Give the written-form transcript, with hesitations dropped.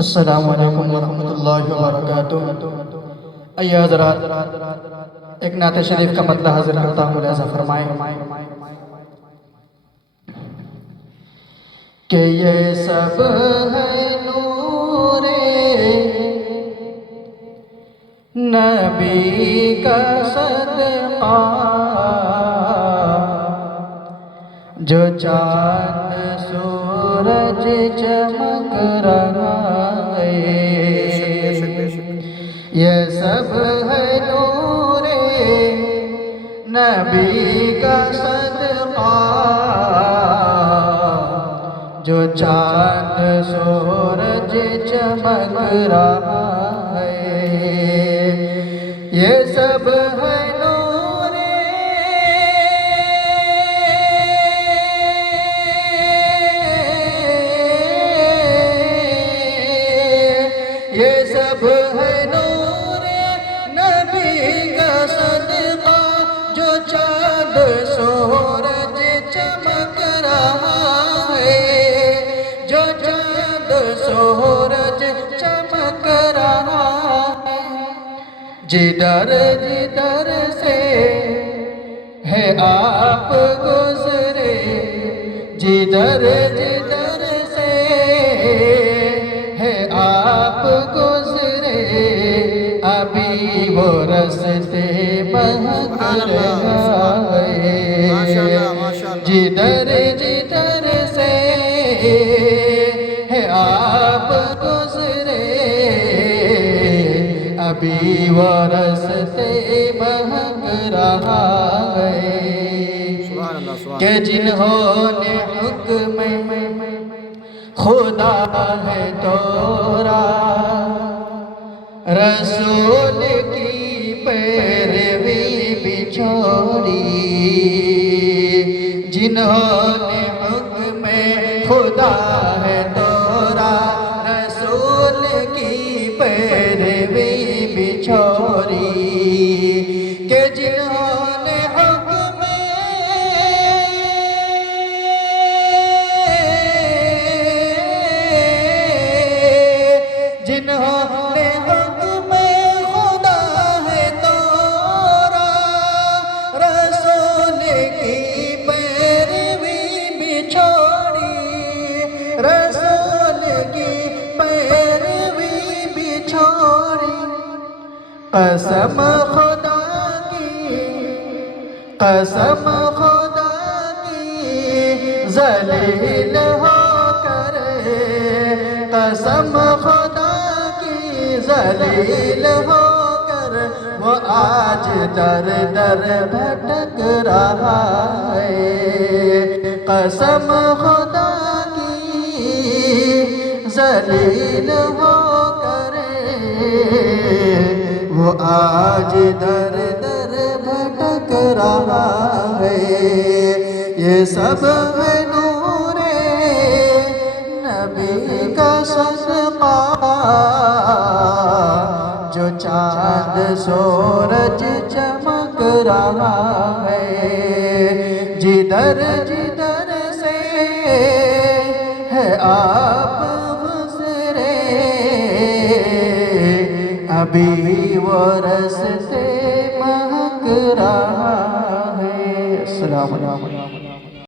السلام علیکم ورحمۃ اللہ وبرکاتہ۔ ایھا حضرات، ایک نعت شریف کا مطلع حاضر کرتا ہوں، ملاحظہ فرمائیں کہ یہ سب ہے نور نبی کا صدقہ، جو چاند سورج چمک رہا ہے۔ یہ سب ہے نور نبی کا صدقہ، جو چاند سورج چمک رہا ہے۔ یہ سب ہے نور یہ سب ہے نور نبی کا صدقہ، جو چاند سورج چمک رہا ہے، جو چاند سورج چمک رہا ہے۔ جدھر جدھر سے ہے آپ گزرے، جدھر جدھر سے ہے آپ گزرے، ابھی وہ رستے مہک رہا ہے۔ جدھر جدھر سے ہے آپ گزرے، ابھی وہ رستے مہک رہا ہے۔ کہ جنہوں نے حکم خدا ہے توڑا، رسول کی پیروی بھی چھوڑی۔ جنہوں نے حکم خدا ہے توڑا، رسول کی پیروی بھی چھوڑی۔ کہ جنہوں نے حکم جنہوں نے حکم خدا ہے توڑا، رسول کی پیروی بھی چھوڑی، رسول کی پیروی بھی چھوڑی۔ قسم خدا کی، قسم خدا کی ذلیل ہو کر، قسم خدا کی ذلیل ہو کر، وہ آج در در بھٹک رہا ہے۔ قسم خدا کی ذلیل ہو کر، وہ آج در در بھٹک رہا ہے۔ یہ سب ہے نور نبی کا صدقہ، جو چاند سورج چمک رہا ہے۔ جدھر جدھر سے ہے آپ گزرے، ابھی وہ رستے مہک رہا ہے۔ السلام علیکم۔